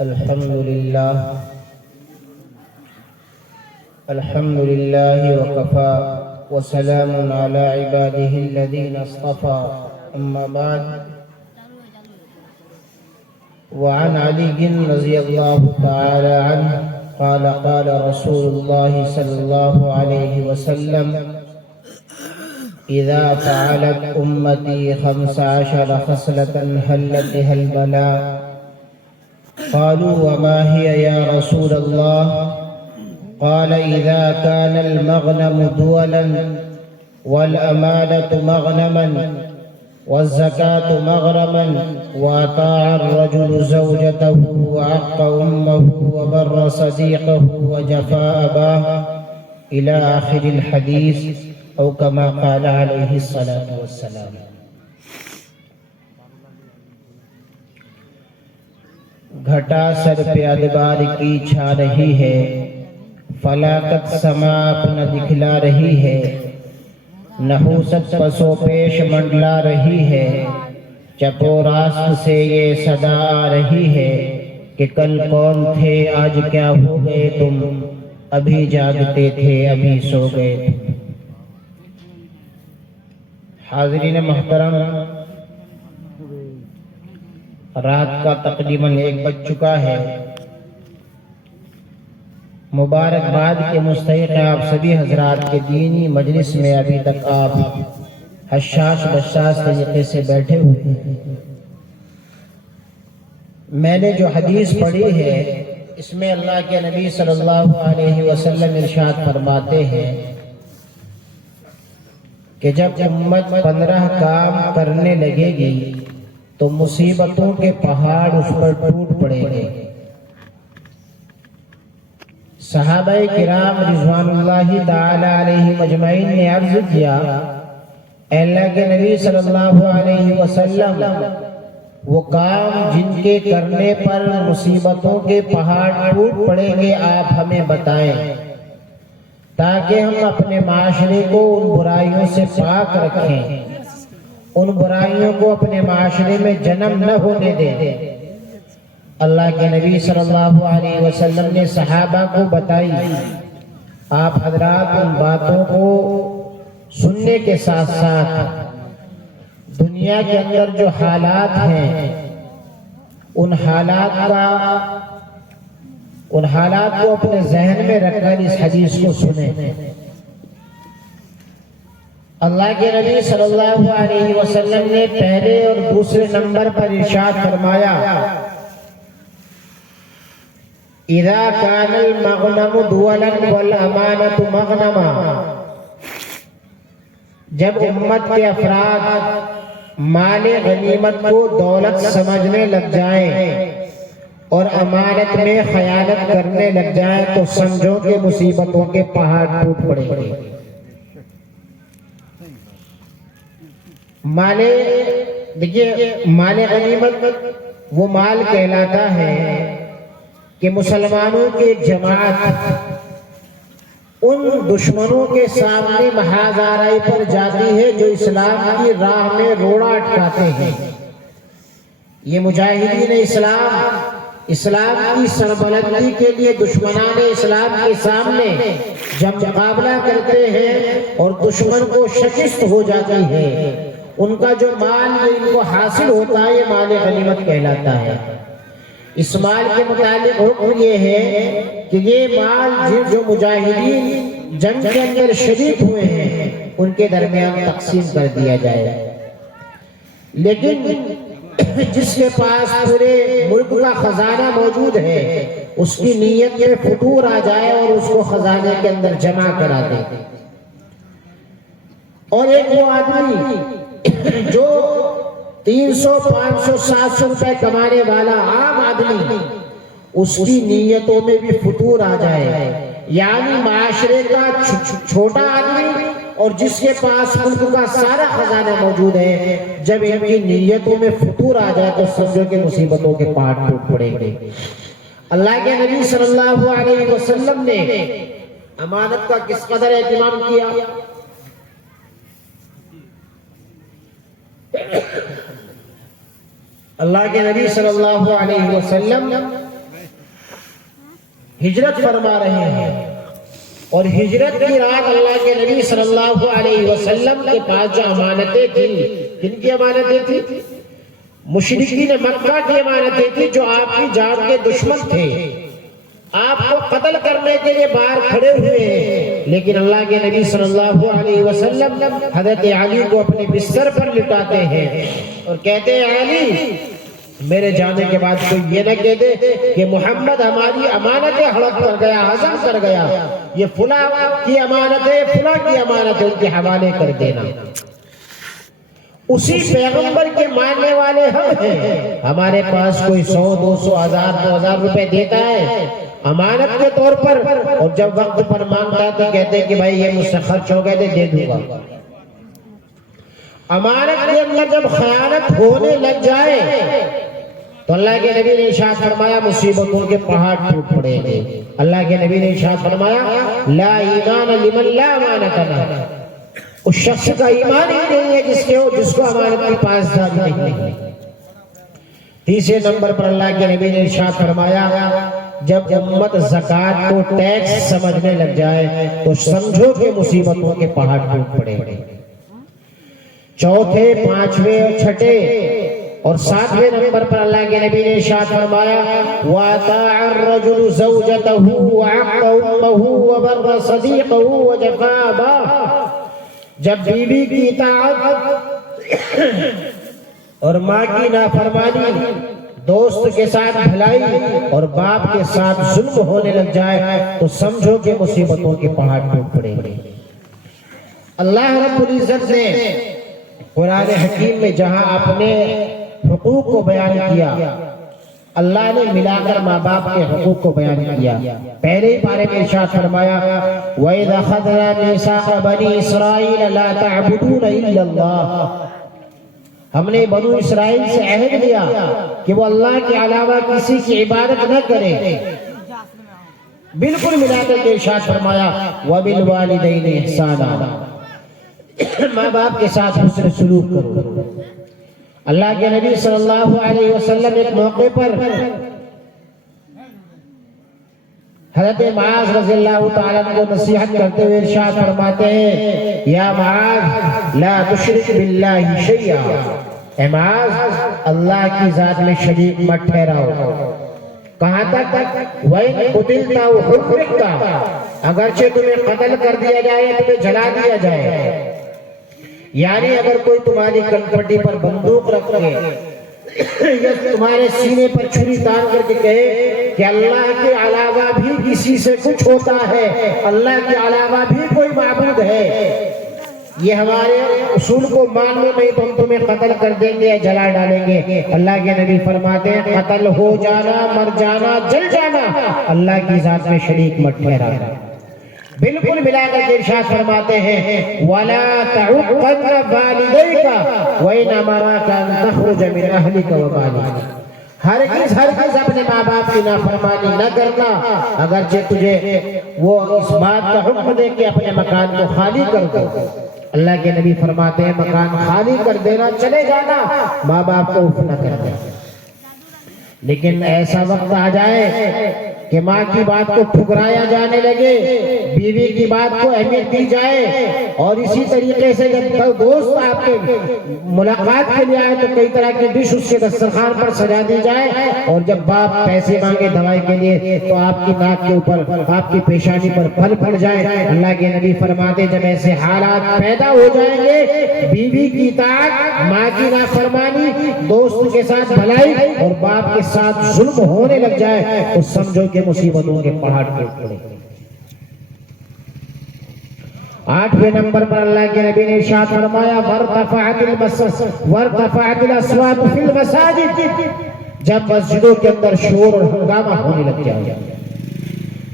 الحمد لله وكفى وسلام على عباده الذين اصطفى أما بعد وعن علي رضي الله تعالى عنه قال قال رسول الله صلى الله عليه وسلم إذا فعلت أمتي 15 خصلة هلت بها البلاء قالوا وما هي يا رسول الله قال إذا كان المغنم دولا والأمانة مغنما والزكاة مغرما وأطاع الرجل زوجته وعق أمه وبر صديقه وجفا أباه إلى آخر الحديث أو كما قال عليه الصلاة والسلام۔ گھٹا سر پہ ادبار کی چھا رہی ہے، فلاکت سما اپنا دکھلا رہی ہے، نحوست پسو پیش منڈلا رہی ہے، چپو راست سے یہ صدا آ رہی ہے کہ کل کون تھے آج کیا ہو گئے تم، ابھی جاگتے تھے ابھی سو گئے تم۔ حاضرین محترم، رات کا تقریباً 1 بج چکا ہے۔ مبارکباد کے مستحق ہیں آپ سبھی حضرات کے دینی مجلس میں ابھی تک آپ حشاش بشاش طریقے سے بیٹھے ہوئے ہیں۔ میں نے جو حدیث پڑھی ہے اس میں اللہ کے نبی صلی اللہ علیہ وسلم ارشاد فرماتے ہیں کہ جب امت 15 کام کرنے لگے گی تو مصیبتوں کے پہاڑ اس پر ٹوٹ پڑیں گے۔ صحابہ کرام رضوان اللہ تعالی علیہم اجمعین نے عرض کیا، اے اللہ کے نبی صلی اللہ علیہ وسلم، وہ کام جن کے کرنے پر مصیبتوں کے پہاڑ ٹوٹ پڑیں گے آپ ہمیں بتائیں، تاکہ ہم اپنے معاشرے کو ان برائیوں سے پاک رکھیں، ان برائیوں کو اپنے معاشرے میں جنم نہ ہونے دیں۔ اللہ کے نبی صلی اللہ علیہ وسلم نے صحابہ کو بتائی۔ آپ حضرات ان باتوں کو سننے کے ساتھ ساتھ دنیا کے اندر جو حالات ہیں ان حالات کو اپنے ذہن میں رکھ کر اس حدیث کو سنیں۔ اللہ کے نبی صلی اللہ علیہ وسلم نے پہلے اور دوسرے نمبر پر ارشاد فرمایا، اذا كان المغنم دولا والامانة مغنما، جب امت کے افراد مال غنیمت کو دولت سمجھنے لگ جائیں اور امانت میں خیانت کرنے لگ جائیں تو سمجھو کہ مصیبتوں کے پہاڑ ٹوٹ پڑیں گے۔ مال غنیمت وہ مال کہلاتا ہے کہ مسلمانوں کی جماعت ان دشمنوں کے سامنے محاذ آرائی پر جاتی ہے جو اسلام کی راہ میں روڑا اٹکاتے ہیں۔ یہ مجاہدین اسلام کی سربلندی کے لیے دشمنان اسلام کے سامنے جب مقابلہ کرتے ہیں اور دشمن کو شکست ہو جاتی ہے، ان کا جو مال ان کو حاصل ہوتا ہے یہ مال غنیمت کہلاتا ہے۔ اس مال کے متعلق حکم یہ ہے کہ یہ مال جو مجاہدین جنگ کے اندر شریک ہوئے ہیں ان کے درمیان تقسیم کر دیا جائے، لیکن جس کے پاس پورے ملک کا خزانہ موجود ہے اس کی نیت میں فتور آ جائے اور اس کو خزانے کے اندر جمع کرا دے۔ اور ایک وہ آدمی جو 300 500 700 روپے کمانے والا عام آدمی، اس کی نیتوں میں بھی فتور آ جائے، یعنی معاشرے کا چھوٹا آدمی اور جس کے پاس ملک کا سارا خزانہ موجود ہے، جب ان کی نیتوں میں فتور آ جائے تو سمجھو کہ مصیبتوں کے پہاڑ ٹوٹ پڑیں گے۔ اللہ کے نبی صلی اللہ علیہ وسلم نے امانت کا کس قدر اہتمام کیا؟ اللہ کے نبی صلی اللہ علیہ وسلم ہجرت فرما رہے ہیں، اور ہجرت کی رات اللہ کے نبی صلی اللہ علیہ وسلم کے پاس جو امانتیں تھیں، کن کی امانتیں تھیں؟ مشرکین مکہ کی امانتیں تھیں، جو آپ کی جان کے دشمن تھے، آپ کو قتل کرنے کے لیے باہر کھڑے ہوئے ہیں، لیکن اللہ کے نبی صلی اللہ علیہ وسلم حضرت علی کو اپنے بستر پر لٹاتے ہیں اور کہتے ہیں علی میرے جانے کے بعد کوئی یہ نہ کہہ دے کہ محمد ہماری امانتیں ہڑپ کر گیا، ہضم کر گیا، یہ فلاں کی امانتیں فلاں کی امانتیں ان کے حوالے کر دینا۔ اسی پیغمبر کے ماننے والے ہم ہیں، ہمارے پاس کوئی 100 200 1000 2000 روپے دیتا ہے امانت کے طور پر، اور جب وقت پر مانگتا ہے تو کہتے ہیں کہ بھائی یہ مجھ سے خرچ ہو گئے تھے، دے دوں گا۔ امانت کے اندر جب خیانت ہونے لگ جائے تو اللہ کے نبی نے ارشاد فرمایا مصیبتوں کے پہاڑ ٹوٹ پڑیں گے۔ اللہ کے نبی نے ارشاد فرمایا لا ایمان لمن لا امانت له، اس شخص کا ایمان ہی نہیں ہے جس کو امانت کی پاسداری نہیں ہے۔ تیسرے نمبر پر اللہ کے نبی نے ارشاد فرمایا جب امت زکوٰۃ کو ٹیکس سمجھنے لگ جائے تو سمجھو کہ مصیبتوں کے پہاڑ ٹوٹ پڑیں گے۔ چوتھے، پانچویں اور چھٹے اور ساتویں نمبر پر اللہ کے نبی نے ارشاد فرمایا وَأَطَاعَ الرَّجُلُ زَوْجَتَهُ وَعَقَّ أُمَّهُ وَبَرَّ صَدِيقَهُ وَجَفَا أَبَاهُ، جب بیوی کی اطاعت اور ماں کی نافرمانی، دوست کے ساتھ بھلائی اور باپ کے ساتھ ظلم ہونے لگ جائے تو سمجھو کہ مصیبتوں کے پہاڑ ٹوٹ پڑیں گے۔ اللہ رب العزت نے قرآن حکیم میں جہاں اپنے حقوق کو بیان کیا، اللہ نے ملا کر ماں باپ کے حقوق کو بیان کیا۔ پہلے ہی پارے میں ارشاد فرمایا وَإِذَا أَخَذْنَا مِيثَاقَ بَنِي إِسْرَائِيلَ لَا تَعْبُدُونَ إِلَّا اللَّهَ، ہم نے بنو اسرائیل سے عہد لیا کہ وہ اللہ کے علاوہ کسی کی عبادت نہ کریں۔ بالکل ملا کر کے ارشاد فرمایا وَبِالْوَالِدَيْنِ إِحْسَانًا، ماں باپ کے ساتھ حسن سلوک کرو۔ اللہ کے نبی صلی اللہ علیہ وسلم ایک موقع پر حضرت معاذ رضی اللہ تعالیٰ کو نصیحت کرتے ہوئے ارشاد فرماتے ہیں یا معاذ لا تشرک باللہ شیئا، اے معاذ اللہ کی ذات میں شریک مت ٹھہراؤ۔ کہاں تک؟ وَإِن قُتِلْتَ وَحُرِّقْتَ، اگرچہ تمہیں قتل کر دیا جائے، تمہیں جلا دیا جائے، یعنی اگر کوئی تمہاری کنپٹی پر بندوق رکھ کے یا تمہارے سینے پر چھری تان کر کے کہے کہ اللہ کے علاوہ بھی کسی سے کچھ ہوتا ہے، اللہ کے علاوہ بھی کوئی معبود ہے، یہ ہمارے اصول کو مان لو نہیں تو ہم تمہیں قتل کر دیں گے یا جلا ڈالیں گے۔ اللہ کے نبی فرماتے ہیں قتل ہو جانا، مر جانا، جل جانا، اللہ کی ذات میں شریک مت ٹھہرانا۔ بالکل ملا کر کے ارشاد فرماتے ہیں وَلَا تَعُقَّنَّ وَالِدَيْكَ وَإِنْ أَمَرَاكَ أَن تَخْرُجَ مِنْ أَهْلِكَ وَمَالِكَ، ہرگز اپنے ماں باپ کی نافرمانی نہ کرنا، اگرچہ تجھے وہ اس بات کا حکم دے کہ اپنے مکان کو خالی کر دو۔ اللہ کے نبی فرماتے ہیں مکان خالی کر دینا، چلے جانا، ماں باپ کو اف نہ کر دینا۔ لیکن ایسا وقت آ جائے کہ ماں کی بات کو ٹھکرایا جانے لگے، بیوی کی بات کو اہمیت دی جائے، اور اسی طریقے سے جب دوست آپ کے ملاقات کے لیے آئے تو کئی طرح کی ڈش اس کے دسترخوان پر سجا دی جائے، اور جب باپ پیسے مانگے دوائی کے لیے تو آپ کی ناک کے اوپر، آپ کی پیشانی پر پھل پڑ جائے۔ اللہ کے نبی فرماتے جب ایسے حالات پیدا ہو جائیں گے، بیوی کی اطاعت، ماں کی نافرمانی، دوست کے ساتھ بھلائی اور باپ کے ساتھ ظلم ہونے لگ جائے تو سمجھو کہ مصیبتوں کے پہاڑ ٹوٹ پڑے۔ 8ویں نمبر پر اللہ کے نبی نے ارشاد فرمایا وَارْتَفَعَتِ الْأَصْوَاتُ فِي الْمَسَاجِدِ، جب مسجدوں کے اندر شور اور ہنگامہ ہونے لگ جائے۔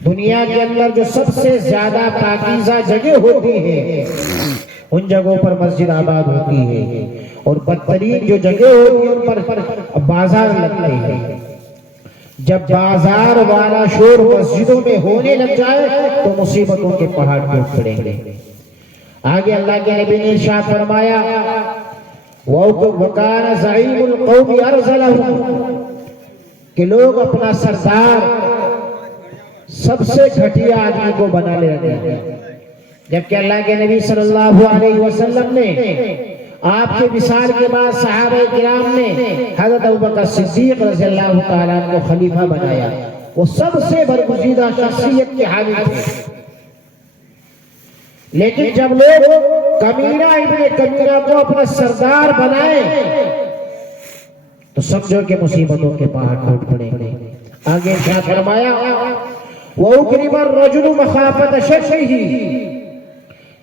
دنیا کے اندر جو سب سے زیادہ پاکیزہ جگہ ہوتی ہے ان جگہوں پر مسجد آباد ہوتی ہے، اور بدترین جو جگہ ہوتی ہے ان پر بازار لگتے ہیں۔ جب بازار والا شور مسجدوں میں ہونے لگ جائے تو مصیبتوں کے پہاڑ ٹوٹ پڑیں گے۔ آگے اللہ کے نبی نے ارشاد فرمایا وَكَانَ زَعِيمُ الْقَوْمِ أَرْذَلَهُمْ، کہ لوگ اپنا سردار سب سے گھٹیا آدمی کو بنا لیا گیا، جبکہ اللہ کے نبی صلی اللہ علیہ وسلم نے آپ کے وصال کے بعد صحابہ کرام نے حضرت ابوبکر صدیق رضی اللہ تعالیٰ کو خلیفہ بنایا۔ وہ سب سے برگزیدہ شخصیت کے حامل تھے، لیکن جب لوگ کمینہ ابن کمینہ کو اپنا سردار بنائے تو سمجھو کہ مصیبتوں کے پہاڑ ٹوٹ پڑے۔ آگے ارشاد فرمایا وَأُكْرِمَ الرَّجُلُ مَخَافَةَ شَرِّهِ،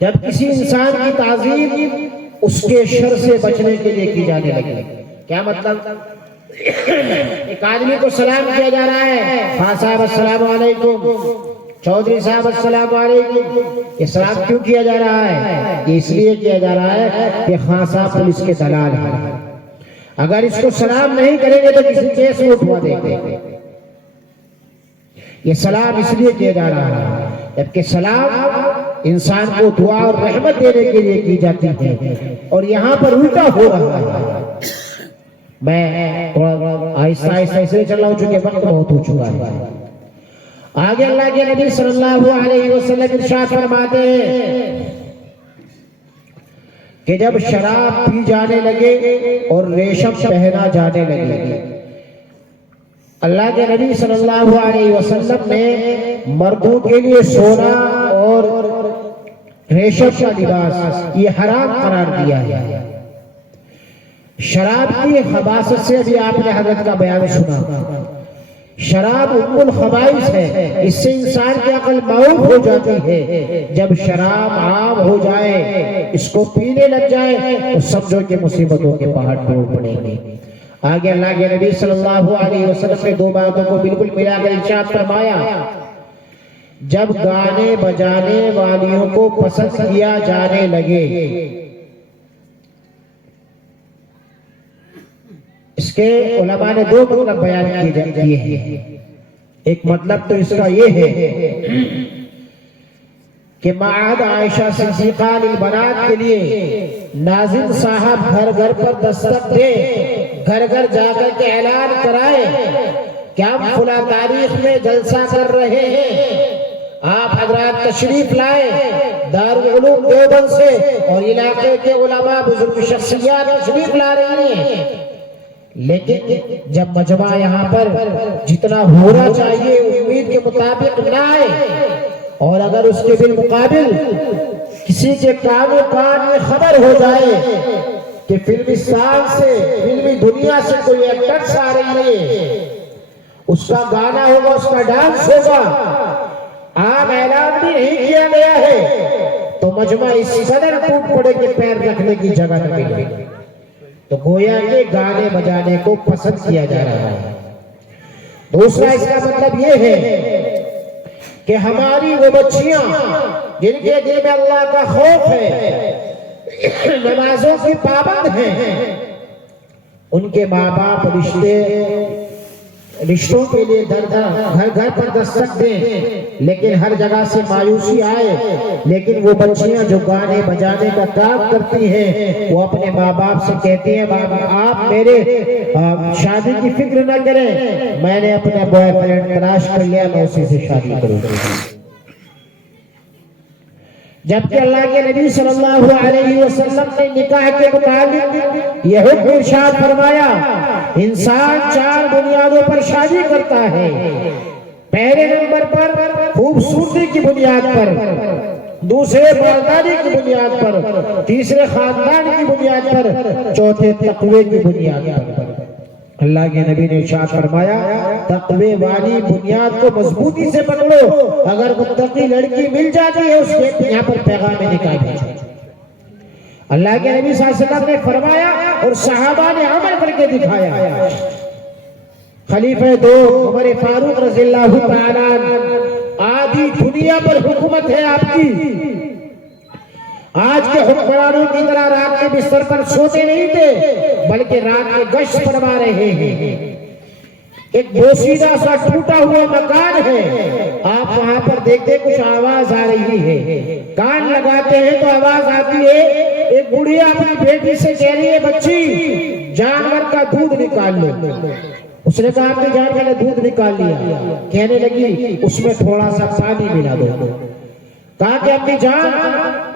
جب کسی انسان کی تعظیم اس کے شر سے بچنے کے لیے کی جانے لگے۔ کیا مطلب؟ ایک آدمی کو سلام کیا جا رہا ہے، خان صاحب السلام علیکم، چودھری صاحب السلام علیکم، یہ سلام کیوں کیا جا رہا ہے؟ یہ اس لیے کیا جا رہا ہے کہ خان صاحب پولیس کے دلال ہیں، اگر اس کو سلام نہیں کریں گے تو کسی کیس میں اٹھوا دیں گے۔ یہ سلام اس لیے کیا جا رہا ہے، جبکہ سلام انسان کو دعا اور رحمت دینے کے لیے کی جاتی ہے، اور یہاں پر الٹا ہو رہا ہے۔ میں تھوڑا آہستہ آہستہ اس لیے چل رہا ہوں چونکہ وقت بہت ہو چکا ہے۔ آگے اللہ کے نبی صلی اللہ علیہ وسلم ارشاد فرماتے ہیں کہ جب شراب پی جانے لگے اور ریشم پہنا جانے لگے، اللہ کے نبی صلی اللہ علیہ وسلم نے مردوں کے لیے سونا اور ریشم کا لباس یہ حرام قرار دیا ہے۔ شراب کی خباثت سے بھی آپ نے حضرت کا بیان سنا، شراب ام الخبائث ہے، اس سے انسان کی عقل معوف ہو جاتی ہے۔ جب شراب عام ہو جائے، اس کو پینے لگ جائے تو سمجھو کہ مصیبتوں کے پہاڑ ٹوٹ پڑیں گے۔ آگے اللہ کے نبی صلی اللہ علیہ وسلم نے دو باتوں کو بالکل ملا کر ارشاد فرمایا، جب گانے بجانے والیوں کو پسند کیا جانے لگے، اس کے علماء نے دو مطلب بیان کیے ہیں۔ ایک مطلب تو اس کا یہ ہے کہ معاد عائشہ صدیقہ للبنات کے لیے ناظم صاحب گھر گھر پر دستک دے، گھر گھر جا کر کے اعلان کرائے کہ ہم فلاں تاریخ میں جلسہ کر رہے ہیں، آپ حضرات تشریف لائے، دارالعلوم دیوبند سے اور علاقے کے علماء بزرگ شخصیات تشریف لا رہی ہیں۔ لیکن جب مجمع یہاں پر جتنا ہونا چاہیے امید کے مطابق نہ آئے، اور اگر اس کے بالمقابل کسی کے کان و کان میں خبر ہو جائے کہ فلمستان سے، فلمی دنیا سے کوئی ایکٹرس آ رہی ہے، اس کا گانا ہوگا، اس کا ڈانس ہوگا، عام اعلان بھی نہیں کیا گیا ہے، تو مجمع اس قدر ٹوٹ پڑے کہ پیر رکھنے کی جگہ نہ ملے۔ تو گویا کہ گانے بجانے کو پسند کیا جا رہا ہے۔ دوسرا اس کا مطلب یہ ہے کہ ہماری وہ بچیاں جن کے دل میں اللہ کا خوف ہے، نمازوں کی پابند ہیں، ان کے ماں باپ رشتوں کے لیے گھر گھر پر دستک دیں، لیکن ہر جگہ سے مایوسی آئے، لیکن وہ بچیاں جو گانے بجانے کا کام کرتی ہیں وہ اپنے ماں باپ سے کہتی ہیں آپ میرے شادی کی فکر نہ کریں، میں نے اپنا بوائے فرینڈ تلاش کر لیا، میں اسی سے شادی کروں گا۔ جبکہ اللہ کے نبی صلی اللہ علیہ وسلم نے نکاح کے متعلق یہ حکم ارشاد فرمایا، انسان 4 بنیادوں پر شادی کرتا ہے۔ پہلے نمبر پر خوبصورتی کی بنیاد پر، دوسرے مالداری کی بنیاد پر، تیسرے خاندان کی بنیاد پر، چوتھے تقوی کی بنیاد پر۔ اللہ کے نبی نے ارشاد فرمایا تقوی والی بنیاد کو مضبوطی سے پکڑو، اگر متقی لڑکی مل جاتی ہے اس کے یہاں پر پیغام نکاح بھیجو۔ اللہ کے نبی صلی اللہ علیہ وسلم نے فرمایا اور صحابہ نے عمل کر کے دکھایا۔ خلیفہ 2 عمر فاروق رضی اللہ تعالیٰ عنہ، آدھی دنیا پر حکومت ہے آپ کی، آج کے حکمرانوں کی طرح رات کے بستر پر سوتے نہیں تھے بلکہ رات میں گشت فرما رہے ہیں۔ ایک بوسیدہ سا ٹوٹا ہوا مکان ہے، آپ وہاں پر دیکھتے کچھ آواز آ رہی ہے، کان لگاتے ہیں تو آواز آتی ہے، ایک بڑھیا اپنی بیٹی سے کہہ رہی ہے بچی جانور کا دودھ نکال لو۔ اس نے کہا امی جان میں نے دودھ نکال لیا. کہنے لگی اس میں تھوڑا سا پانی ملا دو. کہا کہ امی جان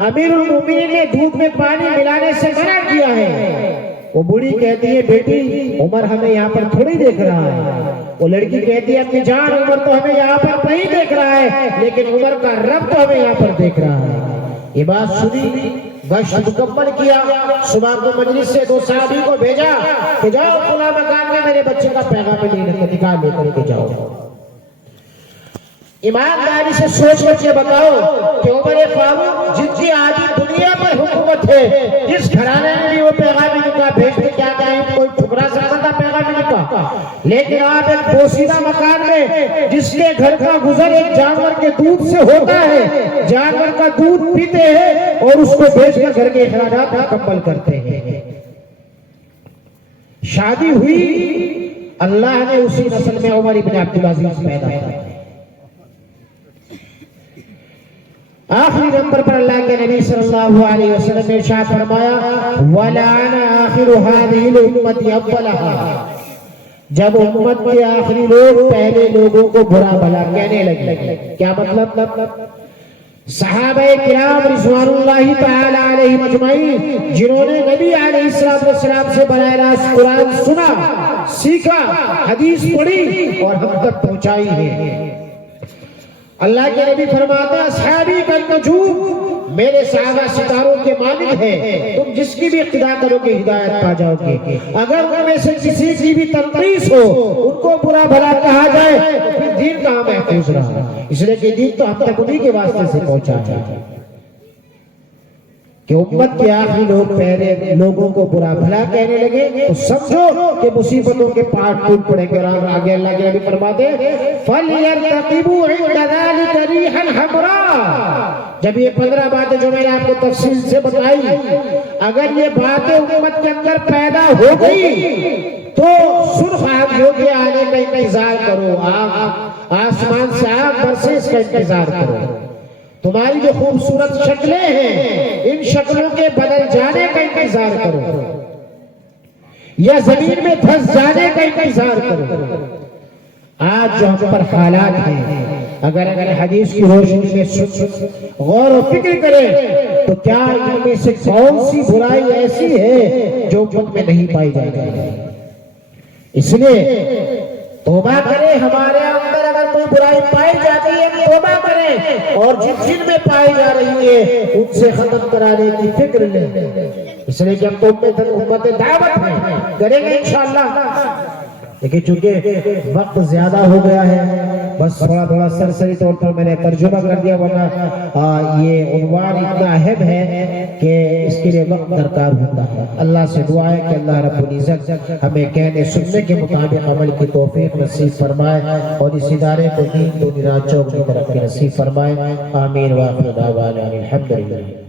امیر المومنین نے دودھ میں پانی ملانے سے منع کیا ہے. وہ بوڑھی کہتی ہے بیٹی عمر ہمیں یہاں پر تھوڑی دیکھ رہا ہے. وہ لڑکی کہتی ہے امی جان عمر تو ہمیں یہاں پر نہیں دیکھ رہا ہے لیکن عمر کا رب تو ہمیں یہاں پر دیکھ رہا ہے. یہ بات سنی, گشت مکمل کیا. صبح کو مجلس سے 2 صحابی کو بھیجا کہ جاؤ فلاں مکان میں میرے بچے کا پیغام نکال لے کر کے جاؤ. ایمانداری سے سوچ کے بتاؤ کہ عمر فاروق جن کی آدھی دنیا پر حکومت ہے, جس گھرانے میں بھی وہ پیغامی نکاح بھیجتے کیا کہیں کوئی ٹھکرا سکتا تھا پیغامی نکاح. لیکن آپ ایک بوسیدہ مکان میں جس کے گھر کا گزر ایک جانور کے دودھ سے ہوتا ہے, جانور کا دودھ پیتے ہیں اور اس کو بیچ کر گھر کے اخراجات مکمل کرتے ہیں. شادی ہوئی, اللہ نے اسی نسل میں عمر ابن عبدالعزیز پیدا کیا. آخری نمبر پر اللہ کے نبی صلی اللہ علیہ وسلم نے ارشاد فرمایا وَلَعَنَ آخِرُ هَذِهِ الْأُمَّةِ أَوَّلَهَا. جب امت کے آخری لوگ پہلے لوگوں کو برا بھلا کہنے لگے. کیا مطلب؟ صحابہ کرام رضوان اللہ تعالی علیہم اجمعین جنہوں نے نبی علیہ السلام سے براہ راست قرآن سنا, سیکھا, حدیث پڑھی اور ہم تک پہنچائی ہے. اللہ کے نبی فرماتا اصحابی کالنجوم, میرے صحابہ ستاروں کے مانند ہیں, تم جس کی بھی اقتداء کرو گے ہدایت پا جاؤ گے. اگر ان میں سے کسی کی بھی تنقیص ہو, ان کو برا بھلا کہا جائے تو پھر دین کہاں محفوظ رہا. اس لیے کہ دین تو ہم تک انہی کے واسطے سے پہنچا ہے کہ امت کے آخری لوگ پہلے لوگوں کو برا بھلا کہنے لگے تو سمجھو کہ مصیبتوں کے پاٹ ٹوٹ پڑیں گے. اور آگے اللہ کے نبی فرماتے فَلْيَرْتَقِبُوا عِنْدَ ذَلِكَ رِيحًا حَمْرًا. جب یہ 15 باتیں جو میں نے آپ کو تفصیل سے بتائی, اگر یہ باتیں امت کے اندر پیدا ہو گئی تو سرخ آندھیوں کے آنے کا انتظار کرو, آسمان سے آگ برسے اس کا انتظار کرو. تمہاری جو خوبصورت شکلیں ہیں ان شکلوں کے بدل جانے کا انتظار کرو یا زمین میں دھس جانے کا انتظار کرو. آج جو ہم پر حالات ہیں, اگر حدیث کی روشنی میں غور و فکر کریں تو کیا ان میں سے کون سی برائی ایسی ہے جو امت میں نہیں پائی جائے گی. اس لیے توبہ کریں. ہمارے اندر اگر کوئی برائی پائی جاتی ہے توبہ کریں, اور جن میں پائی جا رہی ہے ان سے ختم کرانے کی فکر لیں. اس لیے کہ ہم تو امت دعوت ہیں, کریں گے انشاءاللہ. لیکن چونکہ وقت زیادہ ہو گیا ہے, بس تھوڑا سرسری طور پر میں نے ترجمہ کر دیا, ورنہ یہ عنوان اتنا اہم ہے کہ اس کے لیے وقت درکار ہوتا ہے. اللہ سے دعا ہے کہ اللہ رب العزت ہمیں کہنے سننے کے مطابق عمل کی توفیق نصیب فرمائے اور اس ادارے کو دین دنیا چوک کی طرف نصیب فرمائے. آمین. وآخر دعوانا الحمدللہ.